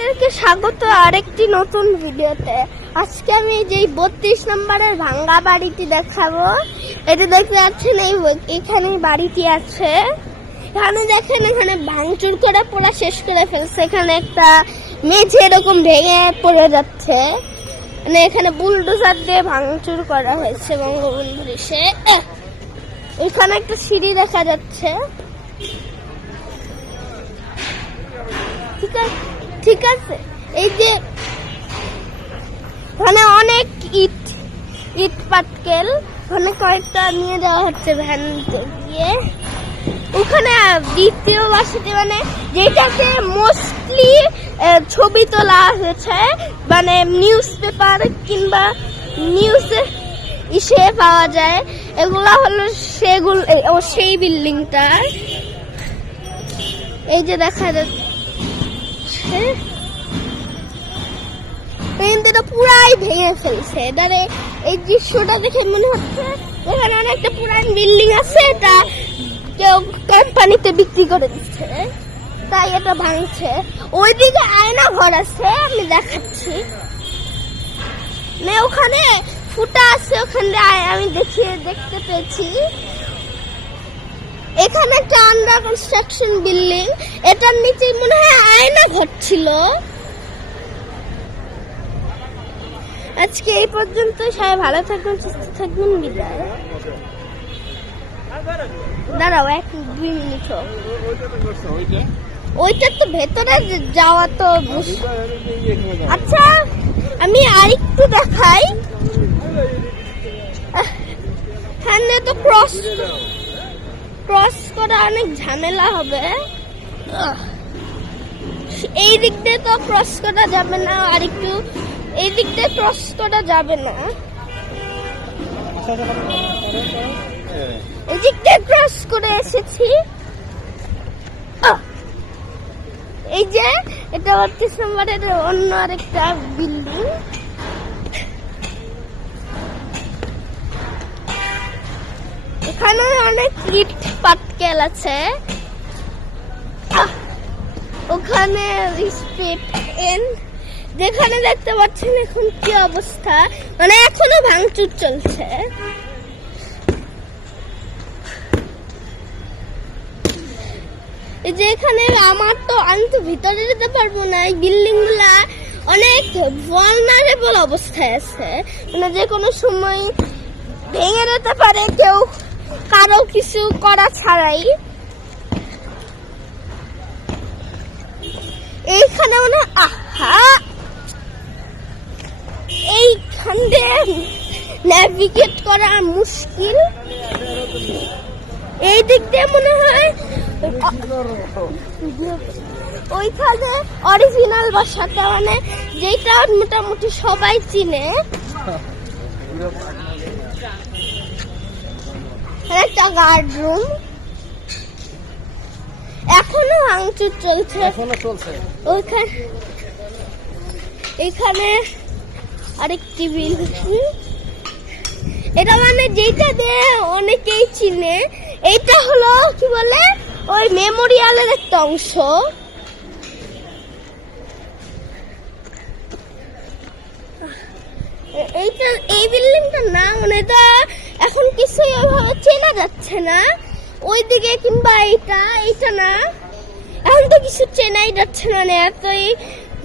আপনাদেরকে স্বাগত আরেকটি নতুন ভিডিওতে। আজকে আমি যেই 32 নম্বরের ভাঙ্গা বাড়িটি দেখাবো। এটা দেখতে পাচ্ছেন, এখানে বাড়িটি আছে। এখানে দেখেন, এখানে ভাঙচুর করে পোড়া শেষ করে ফেলছে। এখানে একটা মেঝে এরকম ভেঙে পড়ে যাচ্ছে, মানে এখানে বুলডোজার দিয়ে ভাঙচুর করা হয়েছে বঙ্গবন্ধু এসে। এখানে একটা সিঁড়ি দেখা যাচ্ছে। ঠিক আছে, এই যে মানে অনেক ইট পাটকেল মানে কয়েকটা নিয়ে যাওয়া হচ্ছে ভ্যানতে গিয়ে। ওখানে দ্বিতীয় বাসাটি মানে যেটাকে মোস্টলি ছবি তোলা হয়েছে, মানে নিউজ পেপার কিংবা নিউজে ইসে পাওয়া যায়, এগুলা হলো সেই বিল্ডিংটা। এই যে দেখা যাচ্ছে পুরাই ভেঙে ফেলছে। এটারে এই দৃশ্যটা দেখে মনে হচ্ছে এখানে অনেকটা পুরান বিল্ডিং আছে, এটা কেউ কোম্পানিতে বিক্রি করে দিচ্ছে, তাই এটা ভাঙছে। ওইদিকে আয়না ঘর আছে, আমি দেখাচ্ছি। ওখানে ফুটা আছে, ওখানে আমি দেখতে পেয়েছি। এখানে একটা আন্ডার কনস্ট্রাকশন বিল্ডিং, এটার নিচে মনে হয় আয়না ঘর ছিল। আজকে এই পর্যন্ত, সবাই ভালো থাকবেন, সুস্থ থাকবেন, বিদায়। দাঁড়াও 1-2 মিনিট। ওইটা তো ভেতরে যাওয়া তো। আচ্ছা, আমি আরেকটু দেখাই। এখানে তো ক্রস করা অনেক ঝামেলা হবে। এই দিক দিয়ে তো ক্রস করা যাবে না, আর একটু এই দিক দিয়ে ক্রস করা যাবে না। এই দিক দিয়ে ক্রস করে এসেছি। এই যে এটা 32 নম্বরের অন্য আরেকটা বিল্ডিং। এখানে অনেক ইট পাটকেল আছে। ওখানে যেখানে দেখতে পাচ্ছেন এখন কি অবস্থা, মানে এখনো ভাঙচুর চলছে। এই যে এখানে আমি তো ভিতরে যেতে পারবো না। এই বিল্ডিং গুলা অনেক ভালনারেবল অবস্থায় আছে, মানে যে কোনো সময় ভেঙে যেতে পারে, কেউ কারো কিছু করা ছাড়াই। এইখানে মানে এইখান দিয়ে নেভিগেট করা মুশকিল। এই দিক দিয়ে মনে হয় ওইখানে অরিজিনাল বাসাটা, মানে যেটা মোটামুটি সবাই চিনে। একটা গার্ড রুম, এখনো ভাঙচুর চলছে। এখানে আরেকটি বিল্ডিং, এটা মানে যেটা দিয়ে অনেকেই চিনে। এইটা হলো কি বলে, ওই মেমোরিয়ালের একটা অংশ। এই বিল্ডিংটার নাম মানে তো এখন কিছুই ওইভাবে চেনা যাচ্ছে না। ওইদিকে কিংবা এইটা না, এখন তো কিছু চেনাই যাচ্ছে না, মানে এতই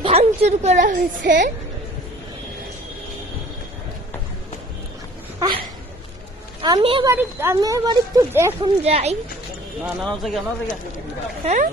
ভাঙচুর করা হয়েছে। আমি এবার একটু এখন যাই। হ্যাঁ।